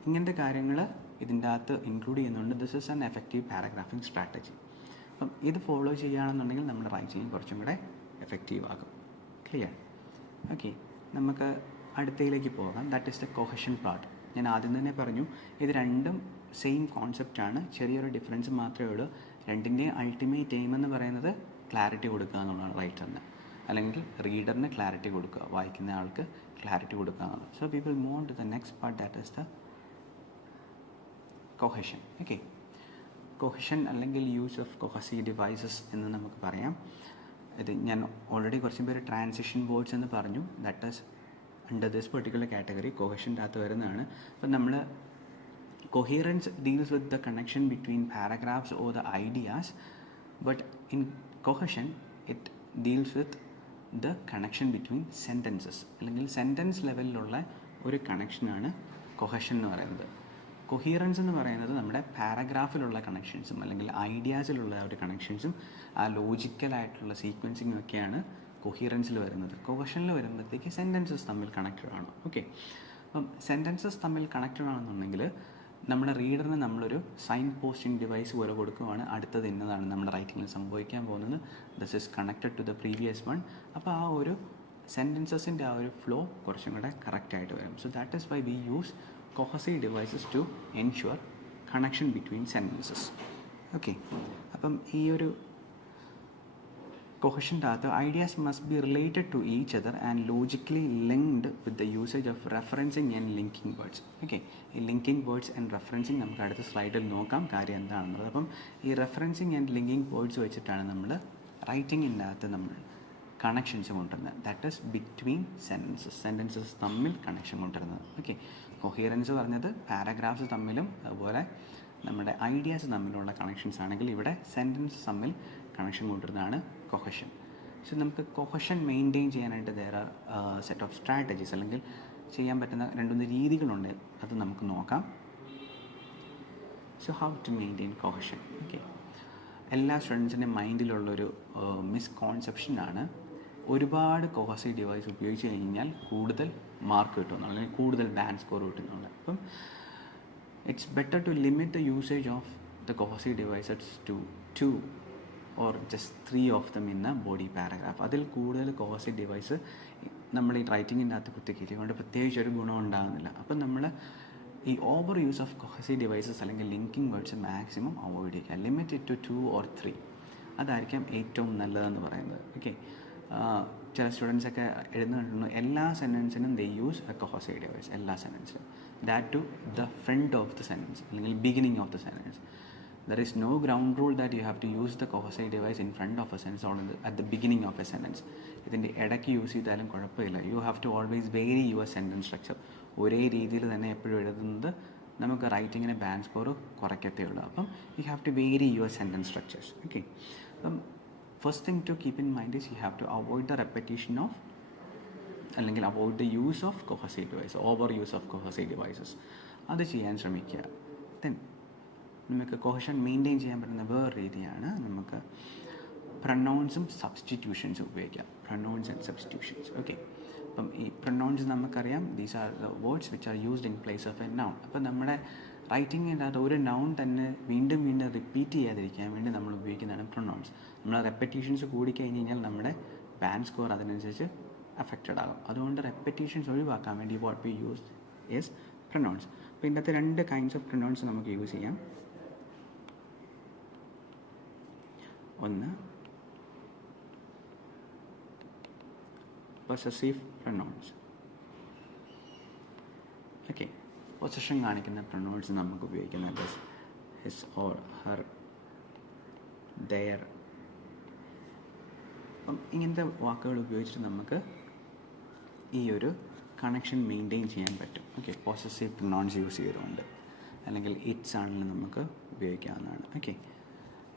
ഇങ്ങനത്തെ കാര്യങ്ങൾ ഇതിൻ്റെ അകത്ത് ഇൻക്ലൂഡ് ചെയ്യുന്നുണ്ട്. This is an effective paragraphing strategy. അപ്പം ഇത് ഫോളോ ചെയ്യുകയാണെന്നുണ്ടെങ്കിൽ നമ്മുടെ റൈറ്റിംഗ് കുറച്ചും കൂടെ എഫക്റ്റീവ് ആകും. ക്ലിയർ? ഓക്കെ, നമുക്ക് അടുത്തയിലേക്ക് പോകാം. That is the cohesion part. ഞാൻ ആദ്യം തന്നെ പറഞ്ഞു ഇത് രണ്ടും സെയിം കോൺസെപ്റ്റാണ്, ചെറിയൊരു ഡിഫറൻസ് മാത്രമേ ഉള്ളൂ. രണ്ടിൻ്റെയും അൾട്ടിമേറ്റ് എയിം എന്ന് പറയുന്നത് ക്ലാരിറ്റി കൊടുക്കുക എന്നുള്ളതാണ്, റൈറ്ററിന് അല്ലെങ്കിൽ റീഡറിന് ക്ലാരിറ്റി കൊടുക്കുക, വായിക്കുന്ന ആൾക്ക് ക്ലാരിറ്റി കൊടുക്കുക എന്നുള്ളത്. So we will move on to the next part, that is the cohesion. Okay, cohesion അല്ലെങ്കിൽ യൂസ് ഓഫ് കൊഹസീവ് ഡിവൈസസ് എന്ന് നമുക്ക് പറയാം. ഇത് ഞാൻ ഓൾറെഡി കുറച്ച് പേര് ട്രാൻസിഷൻ വേർഡ്സ് എന്ന് പറഞ്ഞു. That is under this particular category കൊഹഷൻ്റെ അകത്ത് വരുന്നതാണ്. അപ്പം നമ്മൾ coherence deals with the connection between paragraphs or the ideas, but in cohesion it deals with the connection between sentences. അല്ലെങ്കിൽ സെൻറ്റൻസ് ലെവലിലുള്ള ഒരു കണക്ഷനാണ് കൊഹഷൻ എന്ന് പറയുന്നത്. കൊഹിയറൻസ് എന്ന് പറയുന്നത് നമ്മുടെ പാരഗ്രാഫിലുള്ള കണക്ഷൻസും അല്ലെങ്കിൽ ഐഡിയാസിലുള്ള ഒരു കണക്ഷൻസും ആ ലോജിക്കലായിട്ടുള്ള സീക്വൻസിങ്ങും ഒക്കെയാണ് കൊഹിയറൻസിൽ വരുന്നത്. കൊഹഷനിൽ വരുമ്പോഴത്തേക്ക് സെൻറ്റൻസസ് തമ്മിൽ കണക്റ്റഡ് ആണ്. ഓക്കെ, അപ്പം സെൻറ്റൻസസ് തമ്മിൽ കണക്റ്റഡ് ആണെന്നുണ്ടെങ്കിൽ നമ്മുടെ റീഡറിന് നമ്മളൊരു സൈൻ പോസ്റ്റിംഗ് ഡിവൈസ് പോലെ കൊടുക്കുകയാണ്. അടുത്തത് ഇന്നതാണ് നമ്മുടെ റൈറ്റിങ്ങിൽ സംഭവിക്കാൻ പോകുന്നത്. This is connected to the previous one. അപ്പോൾ ആ ഒരു സെൻറ്റൻസസിൻ്റെ ആ ഒരു ഫ്ലോ കുറച്ചും കൂടെ കറക്റ്റായിട്ട് വരും. So that is why we use cohesive devices to ensure connection between sentences. Okay, അപ്പം ഈ ഒരു കൊഹഷൻ്റെ അകത്ത് ideas must be related to each other and logically linked with the usage of referencing and linking words. Okay, ഈ ലിങ്കിങ് വേർഡ്സ് ആൻഡ് റെഫറൻസിങ് നമുക്ക് അടുത്ത സ്ലൈഡിൽ നോക്കാം കാര്യം എന്താണെന്നുള്ളത്. അപ്പം ഈ റെഫറൻസിങ് ആൻഡ് ലിങ്കിങ് വേർഡ്സ് വെച്ചിട്ടാണ് നമ്മൾ റൈറ്റിങ്ങിൻ്റെ അകത്ത് നമ്മൾ കണക്ഷൻസ് കൊണ്ടുവരുന്നത്. ദാറ്റ് ഈസ് ബിറ്റ്വീൻ സെൻറ്റൻസസ് തമ്മിൽ കണക്ഷൻ കൊണ്ടുവരുന്നത്. ഓക്കെ, കൊഹിയറൻസ് പറഞ്ഞത് പാരഗ്രാഫ്സ് തമ്മിലും അതുപോലെ നമ്മുടെ ഐഡിയാസ് തമ്മിലുള്ള കണക്ഷൻസ് ആണെങ്കിൽ ഇവിടെ സെൻറ്റൻസ് തമ്മിൽ കണക്ഷൻ കൊണ്ടുവരുന്നതാണ് കൊഹഷൻ. സോ നമുക്ക് കൊഹഷൻ മെയിൻറ്റെയിൻ ചെയ്യാനായിട്ട് there are set of strategies അല്ലെങ്കിൽ ചെയ്യാൻ പറ്റുന്ന രണ്ടുമൂന്ന് രീതികളുണ്ട്, അത് നമുക്ക് നോക്കാം. So how to maintain cohesion. Okay, എല്ലാ സ്റ്റുഡൻസിൻ്റെ മൈൻഡിലുള്ളൊരു മിസ്കോൺസെപ്ഷനാണ് ഒരുപാട് കൊഹസീവ് ഡിവൈസ് ഉപയോഗിച്ച് കഴിഞ്ഞാൽ കൂടുതൽ മാർക്ക് കിട്ടുമെന്നുള്ളത് അല്ലെങ്കിൽ കൂടുതൽ ബാൻഡ് സ്കോർ കിട്ടുന്നുള്ളത്. അപ്പം it's better to limit the usage of the cohesive devices to 2 or just 3 of them in a body paragraph. അതിൽ കൂടുതൽ കൊഹസീവ് ഡിവൈസ് നമ്മൾ ഈ റൈറ്റിങ്ങിൻ്റെ അകത്ത് കുത്തിക്കയറ്റി കൊണ്ട് പ്രത്യേകിച്ച് ഒരു ഗുണം ഉണ്ടാകുന്നില്ല. അപ്പം നമ്മൾ ഈ over use of cohesive devices അല്ലെങ്കിൽ ലിങ്കിങ് വേർഡ്സ് മാക്സിമം അവോയ്ഡ് ചെയ്യുക. ലിമിറ്റ് ഇറ്റ് ടു 2 or 3 അതായിരിക്കും ഏറ്റവും നല്ലതെന്ന് പറയുന്നത്. ഓക്കെ, ചില സ്റ്റുഡൻസൊക്കെ എഴുതുന്നുണ്ട് എല്ലാ സെൻറ്റൻസിനും they use a cohesive device, എല്ലാ സെൻറ്റൻസിലും. That to the front of the sentence അല്ലെങ്കിൽ beginning of the sentence. There is no ground rule that you have to use the cohesive device in front of a sentence or at the beginning of a sentence. ഇതിൻ്റെ ഇടയ്ക്ക് യൂസ് ചെയ്താലും കുഴപ്പമില്ല. You have to always vary your sentence structure. ഒരേ രീതിയിൽ തന്നെ എപ്പോഴും എഴുതുന്നത് നമുക്ക് റൈറ്റിങ്ങിന് ബാൻഡ് സ്കോർ കുറയ്ക്കത്തേ ഉള്ളൂ. അപ്പം you have to vary your sentence structures. Okay, അപ്പം first thing to keep in mind is you have to avoid the repetition of അല്ലെങ്കിൽ avoid the use of cohesive device, over use of cohesive devices. അത് ചെയ്യാൻ ശ്രമിക്കുക. ദെൻ നമുക്ക് കൊഹഷൻ മെയിൻറ്റെയിൻ ചെയ്യാൻ പറ്റുന്ന വേറെ രീതിയാണ് നമുക്ക് പ്രൊനൗൺസും സബ്സ്റ്റിറ്റ്യൂഷൻസും ഉപയോഗിക്കാം. Pronounce and substitutions. ഓക്കെ, അപ്പം ഈ പ്രൊനൗൺസ് നമുക്കറിയാം these are the words which are used in place of A noun. അപ്പം നമ്മുടെ റൈറ്റിങ്ങിൻ്റെ അത് ഒരു നൗൺ തന്നെ വീണ്ടും വീണ്ടും റിപ്പീറ്റ് ചെയ്യാതിരിക്കാൻ വേണ്ടി നമ്മൾ ഉപയോഗിക്കുന്നതാണ് പ്രൊനൗൺസ്. നമ്മൾ റെപ്പറ്റീഷൻസ് കൂടിക്കഴിഞ്ഞ് കഴിഞ്ഞാൽ നമ്മുടെ ബാൻഡ് സ്കോർ അതിനനുസരിച്ച് അഫക്റ്റഡ് ആകും. അതുകൊണ്ട് റെപ്പറ്റീഷൻസ് ഒഴിവാക്കാൻ വേണ്ടി what we use is pronouns. അപ്പോൾ ഇതിൻ്റെ അകത്ത് 2 കൈൻഡ്സ് ഓഫ് പ്രൊനൗൺസ് നമുക്ക് യൂസ് ചെയ്യാം. ഒന്ന് പൊസസീവ് പ്രൊനൗൺസ്. ഓക്കെ, പൊസഷൻ കാണിക്കുന്ന പ്രൊനൗൺസ് നമുക്ക് ഉപയോഗിക്കുന്നത് ഹിസ് ഓർ ഹർ, ദെയർ. അപ്പം ഇങ്ങനത്തെ വാക്കുകൾ ഉപയോഗിച്ചിട്ട് നമുക്ക് ഈ ഒരു കണക്ഷൻ മെയിൻറ്റെയിൻ ചെയ്യാൻ പറ്റും. ഓക്കെ, പൊസസീവ് പ്രൊനൗൺസ് യൂസ് ചെയ്തുകൊണ്ട് അല്ലെങ്കിൽ ഇറ്റ്സ് ആണെങ്കിലും നമുക്ക് ഉപയോഗിക്കാവുന്നതാണ്. ഓക്കെ,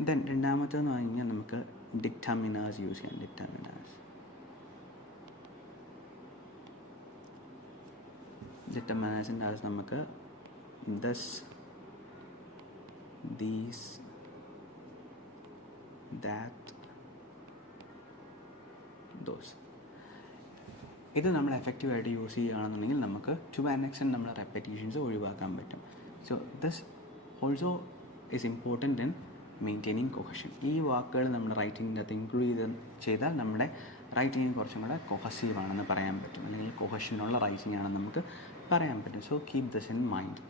ദെൻ രണ്ടാമത്തേന്ന് പറഞ്ഞു കഴിഞ്ഞാൽ നമുക്ക് ഡിറ്റർമിനേഴ്സ് യൂസ് ചെയ്യാം. ഡിറ്റർമിനേഴ്സിൻ്റെ അത് നമുക്ക് ദസ്, ദീസ്, ദാറ്റ്, ദോസ്. ഇത് നമ്മൾ എഫക്റ്റീവായിട്ട് യൂസ് ചെയ്യുകയാണെന്നുണ്ടെങ്കിൽ നമുക്ക് ടു ആൻ എക്സ്റ്റെൻറ്റ് നമ്മുടെ റെപ്പറ്റീഷൻസ് ഒഴിവാക്കാൻ പറ്റും. So this also is important in maintaining cohesion. ഈ വാക്കുകൾ നമ്മുടെ റൈറ്റിങ്ങിൻ്റെ അകത്ത് ഇൻക്ലൂഡ് ചെയ്താൽ നമ്മുടെ റൈറ്റിംഗ് കുറച്ചും കൂടെ കൊഹസീവ് ആണെന്ന് പറയാൻ പറ്റും, അല്ലെങ്കിൽ കൊഹഷനുള്ള റൈറ്റിംഗ് ആണെന്ന് നമുക്ക് പറയാൻ പറ്റും. So keep this in mind.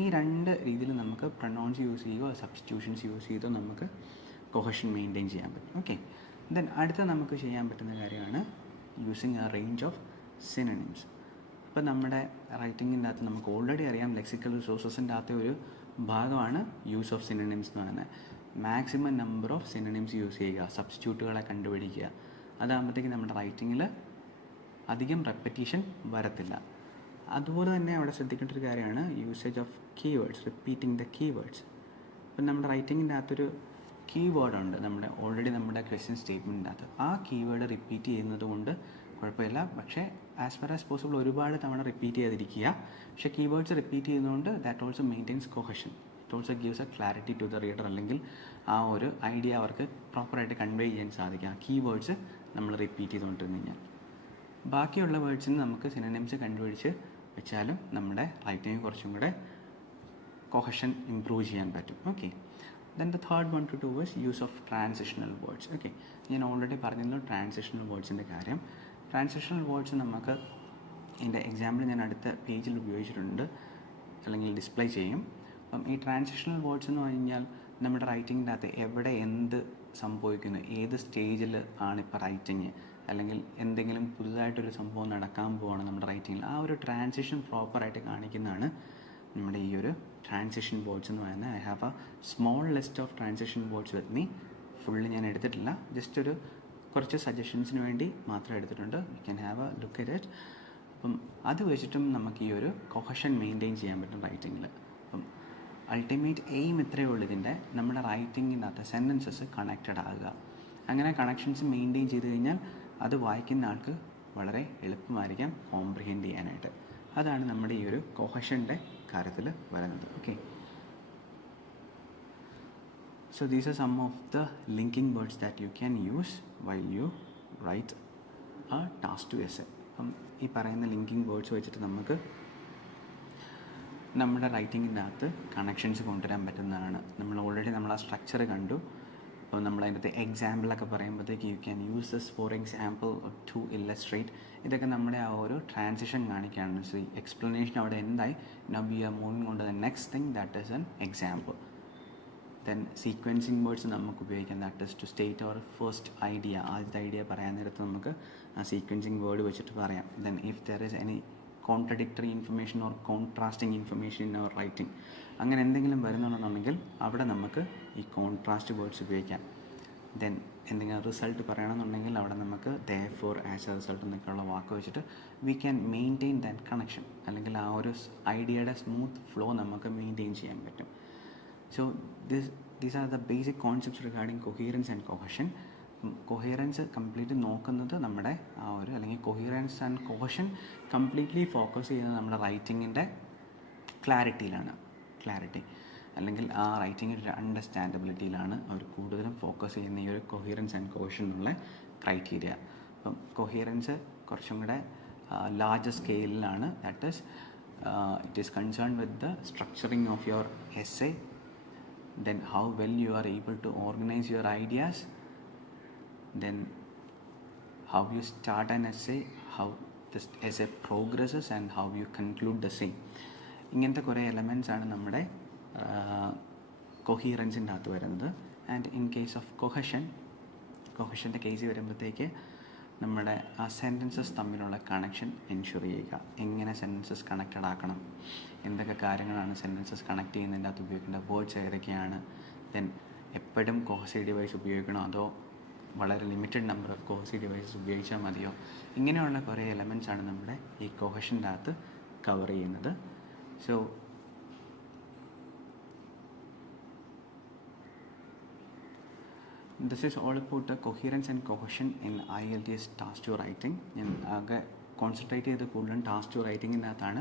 ഈ രണ്ട് രീതിയിൽ നമുക്ക് പ്രൊനൗൺസ് യൂസ് ചെയ്യുകയോ സബ്സ്റ്റിറ്റ്യൂഷൻസ് യൂസ് ചെയ്തോ നമുക്ക് കൊഹഷൻ മെയിൻറ്റെയിൻ ചെയ്യാൻ പറ്റും. ഓക്കെ, ദെൻ അടുത്ത നമുക്ക് ചെയ്യാൻ പറ്റുന്ന കാര്യമാണ് using A range of synonyms. അപ്പോൾ നമ്മുടെ റൈറ്റിങ്ങിൻ്റെ അകത്ത് നമുക്ക് ഓൾറെഡി അറിയാം ലെക്സിക്കൽ റിസോഴ്സസിൻ്റെ അകത്തെ ഒരു ഭാഗമാണ് യൂസ് ഓഫ് സിനണിംസ് എന്ന് പറയുന്നത്. Maximum number of synonyms use ചെയ്യുക, സബ്സ്റ്റിറ്റ്യൂട്ടുകളെ കണ്ടുപിടിക്കുക. അതാകുമ്പോഴത്തേക്ക് നമ്മുടെ റൈറ്റിങ്ങിൽ അധികം റെപ്പറ്റീഷൻ വരത്തില്ല. അതുപോലെ തന്നെ അവിടെ ശ്രദ്ധിക്കേണ്ട ഒരു കാര്യമാണ് usage of keywords, repeating the keywords. ഇപ്പം നമ്മുടെ റൈറ്റിങ്ങിൻ്റെ അകത്തൊരു കീവേഡുണ്ട് നമ്മുടെ ഓൾറെഡി നമ്മുടെ ക്വസ്റ്റ്യൻ സ്റ്റേറ്റ്മെൻറ്റിൻ്റെ അകത്ത്. ആ കീവേഡ് റിപ്പീറ്റ് ചെയ്യുന്നത് കൊണ്ട് കുഴപ്പമില്ല, പക്ഷേ ആസ് ഫാർ ആസ് പോസിബിൾ ഒരുപാട് തവണ റിപ്പീറ്റ് ചെയ്യാതിരിക്കുക. പക്ഷേ കീവേഡ്സ് റിപ്പീറ്റ് ചെയ്യുന്നതുകൊണ്ട് that also maintains cohesion. It also gives a clarity to the reader, അല്ലെങ്കിൽ ആ ഒരു ഐഡിയ അവർക്ക് പ്രോപ്പറായിട്ട് കൺവേ ചെയ്യാൻ സാധിക്കും ആ കീവേഡ്സ് നമ്മൾ റിപ്പീറ്റ് ചെയ്തുകൊണ്ടിരുന്നു കഴിഞ്ഞാൽ. ബാക്കിയുള്ള വേർഡ്സിന് നമുക്ക് സിനോണിംസ് കണ്ടുപിടിച്ച് വെച്ചാലും നമ്മുടെ റൈറ്റിംഗ് കുറച്ചും കൂടെ കൊഹഷൻ ഇംപ്രൂവ് ചെയ്യാൻ പറ്റും. Okay, then the third one two do is use of transitional words. Okay, ഞാൻ ഓൾറെഡി പറഞ്ഞിരുന്നു ട്രാൻസിഷണൽ വേർഡ്സിൻ്റെ കാര്യം. ട്രാൻസിഷണൽ വേർഡ്സ് നമുക്ക് ഇതിൻ്റെ എക്സാമ്പിൾ ഞാൻ അടുത്ത പേജിൽ ഉപയോഗിച്ചിട്ടുണ്ട്, അല്ലെങ്കിൽ ഡിസ്പ്ലേ ചെയ്യും. അപ്പം ഈ ട്രാൻസിഷണൽ വേർഡ്സ് എന്ന് പറഞ്ഞാൽ നമ്മുടെ റൈറ്റിങ്ങിൻ്റെ അകത്ത് എവിടെ എന്ത് സംഭവിക്കുന്നു, ഏത് സ്റ്റേജിൽ ആണിപ്പോൾ റൈറ്റിങ്, അല്ലെങ്കിൽ എന്തെങ്കിലും പുതുതായിട്ടൊരു സംഭവം നടക്കാൻ പോവാണ് നമ്മുടെ റൈറ്റിങ്ങിൽ, ആ ഒരു ട്രാൻസിഷൻ പ്രോപ്പറായിട്ട് കാണിക്കുന്നതാണ് നമ്മുടെ ഈ ഒരു ട്രാൻസിഷൻ വേർഡ്സ് എന്ന് പറയുന്നത്. I have A small list of transition words with me. Full ഞാൻ എടുത്തിട്ടില്ല, ജസ്റ്റ് ഒരു കുറച്ച് സജഷൻസിന് വേണ്ടി മാത്രം എടുത്തിട്ടുണ്ട്. You can have A look at it. അപ്പം അത് വെച്ചിട്ടും നമുക്ക് ഈ ഒരു കൊഹഷൻ മെയിൻറ്റെയിൻ ചെയ്യാൻ പറ്റും റൈറ്റിങ്ങിൽ. അപ്പം അൾട്ടിമേറ്റ് എയിം ഇത്രയേ ഉള്ളൂ ഇതിൻ്റെ, നമ്മുടെ റൈറ്റിങ്ങിനകത്ത് സെൻറ്റൻസസ് കണക്റ്റഡ് ആകുക. അങ്ങനെ കണക്ഷൻസ് മെയിൻറ്റെയിൻ ചെയ്ത് കഴിഞ്ഞാൽ അത് വായിക്കുന്ന ആൾക്ക് വളരെ എളുപ്പമായിരിക്കാം കോംപ്രിഹെൻഡ് ചെയ്യാനായിട്ട്. അതാണ് നമ്മുടെ ഈ ഒരു കൊഹഷൻ്റെ കാര്യത്തിൽ വരുന്നത്. Okay, so these are some of the linking words that you can use while you write a task to essay. അപ്പം ഈ പറയുന്ന ലിങ്കിങ് വേർഡ്സ് വെച്ചിട്ട് നമുക്ക് നമ്മുടെ റൈറ്റിങ്ങിൻ്റെ അകത്ത് കണക്ഷൻസ് കൊണ്ടുവരാൻ പറ്റുന്നതാണ്. നമ്മൾ ഓൾറെഡി നമ്മൾ ആ സ്ട്രക്ചർ കണ്ടു. അപ്പോൾ നമ്മൾ അതിനകത്ത് എക്സാമ്പിളൊക്കെ പറയുമ്പോഴത്തേക്ക് you can use this for example to illustrate. ഇതൊക്കെ നമ്മുടെ ആ ഒരു ട്രാൻസിഷൻ കാണിക്കുകയാണ്. സോ എക്സ്പ്ലനേഷൻ അവിടെ എന്തായി, now we are moving on to the next thing, that is an example. Then sequencing words നമുക്ക് ഉപയോഗിക്കാം, that is to state our first idea. ആദ്യത്തെ ഐഡിയ പറയാൻ നേരത്ത് നമുക്ക് ആ സീക്വൻസിങ് വേർഡ് വെച്ചിട്ട് പറയാം. Then if there is any contradictory information or contrasting information in our writing, അങ്ങനെ എന്തെങ്കിലും വരുന്നുണ്ടെന്നുണ്ടെങ്കിൽ അവിടെ നമുക്ക് ഈ കോൺട്രാസ്റ്റ് വേർഡ്സ് ഉപയോഗിക്കാം. ദെൻ എന്തെങ്കിലും റിസൾട്ട് പറയണമെന്നുണ്ടെങ്കിൽ അവിടെ നമുക്ക് ദെയർഫോർ, ആസ് എ റിസൾട്ട് എന്നൊക്കെയുള്ള വാക്ക് വെച്ചിട്ട് we can maintain that connection, അല്ലെങ്കിൽ ആ ഒരു ഐഡിയയുടെ സ്മൂത്ത് ഫ്ലോ നമുക്ക് മെയിൻറ്റെയിൻ ചെയ്യാൻ പറ്റും. So these are the basic concepts regarding coherence and cohesion. Coherence complete നോക്കുന്നത് നമ്മുടെ ആ ഒരു, അല്ലെങ്കിൽ coherence and cohesion completely focus ചെയ്യുന്നത് നമ്മുടെ റൈറ്റിങ്ങിൻ്റെ ക്ലാരിറ്റിയിലാണ്. ക്ലാരിറ്റി അല്ലെങ്കിൽ ആ റൈറ്റിങ്ങിൻ്റെ അണ്ടർസ്റ്റാൻഡബിലിറ്റിയിലാണ് അവർ കൂടുതലും ഫോക്കസ് ചെയ്യുന്ന ഈ ഒരു കൊഹിയറൻസ് ആൻഡ് കൊഹഷൻ എന്നുള്ള ക്രൈറ്റീരിയ. അപ്പം കൊഹിയറൻസ് കുറച്ചും കൂടെ ലാർജർ സ്കെയിലിലാണ്. That is it is concern with the structuring of your essay, then how well you are able to organize your ideas, then how you start an essay, how this essay progresses and how you conclude the same. ഇങ്ങനത്തെ കുറേ എലമെൻറ്റ്സ് ആണ് നമ്മുടെ കൊഹിയറൻസിൻ്റെ അകത്ത് വരുന്നത്. ആൻഡ് ഇൻ കേസ് ഓഫ് കൊഹഷൻ്റെ കേസ് വരുമ്പോഴത്തേക്ക് നമ്മുടെ ആ സെൻറ്റൻസസ് തമ്മിലുള്ള കണക്ഷൻ എൻഷുർ ചെയ്യുക. എങ്ങനെ സെൻറ്റൻസസ് കണക്റ്റഡ് ആക്കണം, എന്തൊക്കെ കാര്യങ്ങളാണ് സെൻറ്റൻസസ് കണക്ട് ചെയ്യുന്നതിൻ്റെ അകത്ത് ഉപയോഗിക്കേണ്ട വേർഡ്സ് ഏതൊക്കെയാണ്, ദെൻ എപ്പോഴും കോഹസി ഡിവൈസ് ഉപയോഗിക്കണോ അതോ വളരെ ലിമിറ്റഡ് നമ്പർ ഓഫ് കോഹസി ഡിവൈസസ് ഉപയോഗിച്ചാൽ മതിയോ, ഇങ്ങനെയുള്ള കുറേ എലമെൻറ്റ്സ് ആണ് നമ്മുടെ ഈ കൊഹഷൻ്റെ അകത്ത് കവർ ചെയ്യുന്നത്. So this is all about the coherence and cohesion in IELTS task 2 writing. ഞാൻ ആകെ കോൺസെൻട്രേറ്റ് ചെയ്ത് കൂടുതലും ടാസ്ക് 2 റൈറ്റിങ്ങിനകത്താണ്.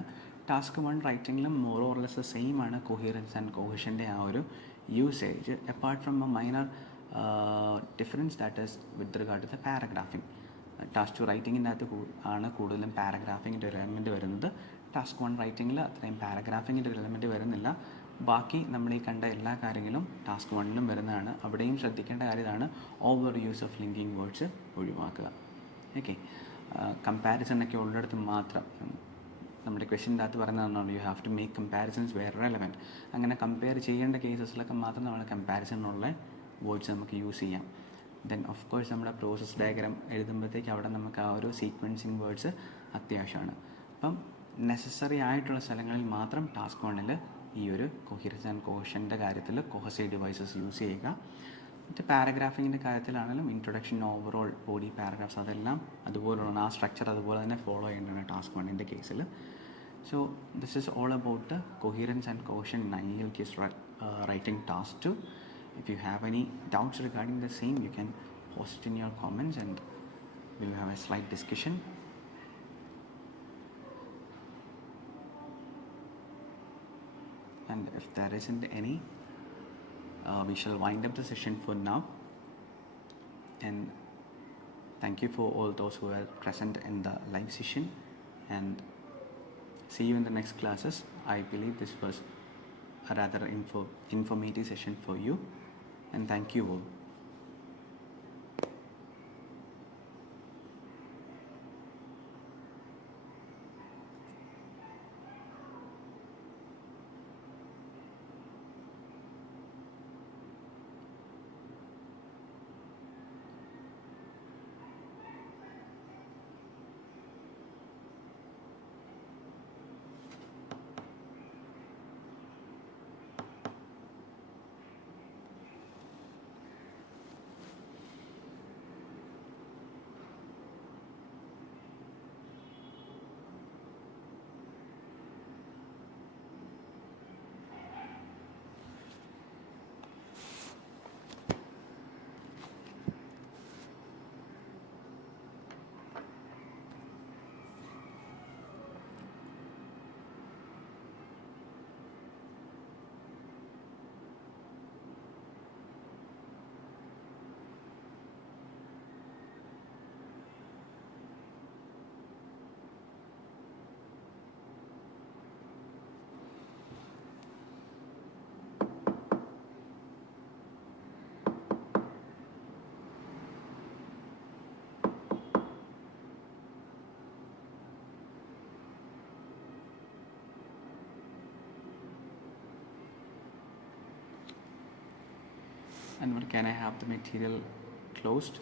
ടാസ്ക് 1 റൈറ്റിങ്ങിലും മോർ ഓർ ലെസ് സെയിം ആണ് കൊഹിയറൻസ് ആൻഡ് കൊഹഷൻ്റെ ആ ഒരു usage, apart from a minor difference that is with regard to the paragraphing. Task 2 റൈറ്റിങ്ങിൻ്റെ അകത്ത് ആണ് കൂടുതലും പാരഗ്രാഫിങ്ങിൻ്റെ ഒരു എലമെൻറ്റ് വരുന്നത്. ടാസ്ക് 1 റൈറ്റിങ്ങിൽ അത്രയും പാരഗ്രാഫിങ്ങിൻ്റെ ഒരു എലമെൻറ്റ് വരുന്നില്ല. ബാക്കി നമ്മൾ ഈ കണ്ട എല്ലാ കാര്യങ്ങളും ടാസ്ക് 1ലും വരുന്നതാണ്. അവിടെയും ശ്രദ്ധിക്കേണ്ട കാര്യമാണ് over use of linking words ഒഴിവാക്കുക. ഓക്കെ, കമ്പാരിസണൊക്കെ ഉള്ളിടത്ത് മാത്രം നമ്മുടെ ക്വസ്റ്റ്യൻ്റെ അകത്ത് പറയുന്നതാണ് you have to make comparisons where relevant. അങ്ങനെ കമ്പയർ ചെയ്യേണ്ട കേസസിലൊക്കെ മാത്രം നമ്മൾ കമ്പാരിസണിനുള്ള വേർഡ്സ് നമുക്ക് യൂസ് ചെയ്യാം. ദെൻ ഓഫ് കോഴ്സ് നമ്മുടെ പ്രോസസ് ഡയഗ്രാം എഴുതുമ്പോഴത്തേക്ക് അവിടെ നമുക്ക് ആ ഒരു സീക്വൻസിങ് വേർഡ്സ് അത്യാവശ്യമാണ്. അപ്പം നെസസറി ആയിട്ടുള്ള സ്ഥലങ്ങളിൽ മാത്രം ടാസ്ക് 1ൽ ഈ ഒരു കൊഹിയറൻസ് ആൻഡ് കോഹഷൻ്റെ കാര്യത്തിൽ കോഹസീവ് ഡിവൈസസ് യൂസ് ചെയ്യുക. മറ്റ് പാരഗ്രാഫിങ്ങിൻ്റെ കാര്യത്തിലാണെങ്കിലും ഇൻട്രൊഡക്ഷൻ, ഓവറോൾ, ബോഡി പാരഗ്രാഫ്സ് അതെല്ലാം അതുപോലെയാണ്. ആ സ്ട്രക്ചർ അതുപോലെ തന്നെ ഫോളോ ചെയ്യേണ്ടതാണ് ടാസ്ക് 1ൻ്റെ കേസിൽ. So this is all about the coherence and cohesion in IELTS writing task 2. If you have any doubts regarding the same, you can post it in your comments and we'll have a slight discussion. And if there isn't any, we shall wind up the session for now. And thank you for all those who were present in the live session, and see you in the next classes. I believe this was a rather informative session for you, and thank you all. And can I have the material closed?